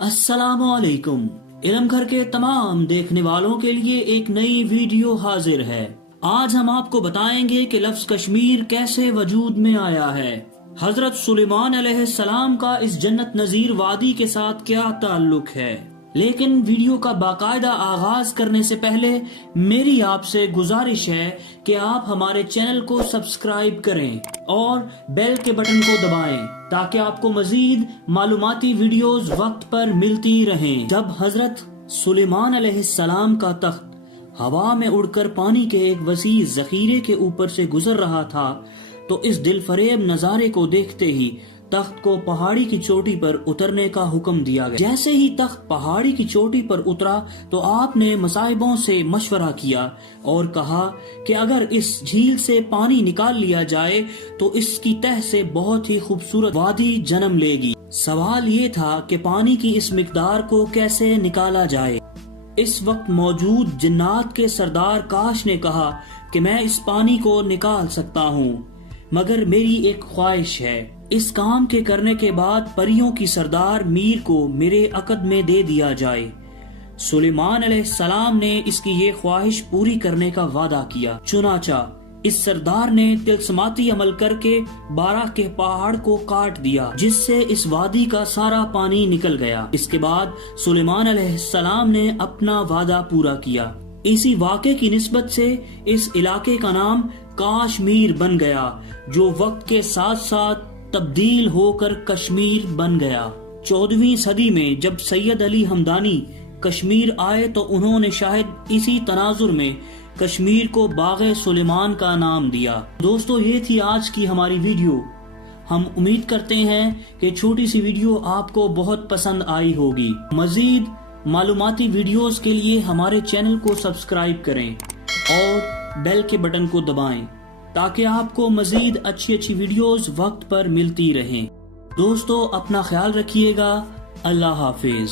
अस्सलाम वालेकुम। इल्म घर के तमाम देखने वालों के लिए एक नई वीडियो हाजिर है। आज हम आपको बताएंगे कि लफ्ज कश्मीर कैसे वजूद में आया है। हजरत सुलेमान अलैहिस्सलाम का इस जन्नत नजीर वादी के साथ क्या ताल्लुक है। लेकिन वीडियो का बाकायदा आगाज करने से पहले मेरी आपसे गुजारिश है कि आप हमारे चैनल को सब्सक्राइब करें और बेल के बटन को दबाएं ताकि आपको मजीद मालूमाती वीडियोस वक्त पर मिलती रहें। जब हजरत सुलेमान अलैहिस्सलाम का तख्त हवा में उड़कर पानी के एक वसी जखीरे के ऊपर से गुजर रहा था तो इस दिलफरेब नजारे को देखते ही तख्त को पहाड़ी की चोटी पर उतरने का हुक्म दिया गया। जैसे ही तख्त पहाड़ी की चोटी पर उतरा तो आपने मसाहिबों से मशवरा किया और कहा कि अगर इस झील से पानी निकाल लिया जाए तो इसकी तह से बहुत ही खूबसूरत वादी जन्म लेगी। सवाल ये था कि पानी की इस मिकदार को कैसे निकाला जाए। इस वक्त मौजूद जिन्नात के सरदार काश ने कहा कि मैं इस पानी को निकाल सकता हूँ, मगर मेरी एक ख्वाहिश है। इस काम के करने के बाद परियों की सरदार मीर को मेरे अकद में दे दिया जाए। सुलेमान अलैहिस्सलाम ने इसकी ये ख्वाहिश पूरी करने का वादा किया। चुनाचा इस सरदार ने तिलस्माती अमल करके 12 के पहाड़ को काट दिया, जिससे इस वादी का सारा पानी निकल गया। इसके बाद सुलेमान अलैहिस्सलाम ने अपना वादा पूरा किया। इसी वाक़े की निस्बत से इस इलाके का नाम काश्मीर बन गया, जो वक्त के साथ साथ तब्दील होकर कश्मीर बन गया। 14वीं सदी में जब सैयद अली हमदानी कश्मीर आए तो उन्होंने शायद इसी तनाजुर में कश्मीर को बाग़े सुलेमान का नाम दिया। दोस्तों, ये थी आज की हमारी वीडियो। हम उम्मीद करते हैं कि छोटी सी वीडियो आपको बहुत पसंद आई होगी। मजीद मालूमाती वीडियोस के लिए हमारे चैनल को सब्सक्राइब करें और बेल के बटन को दबाएं ताकि आपको मजीद अच्छी अच्छी वीडियोस वक्त पर मिलती रहें। दोस्तों, अपना ख्याल रखिएगा। अल्लाह हाफिज।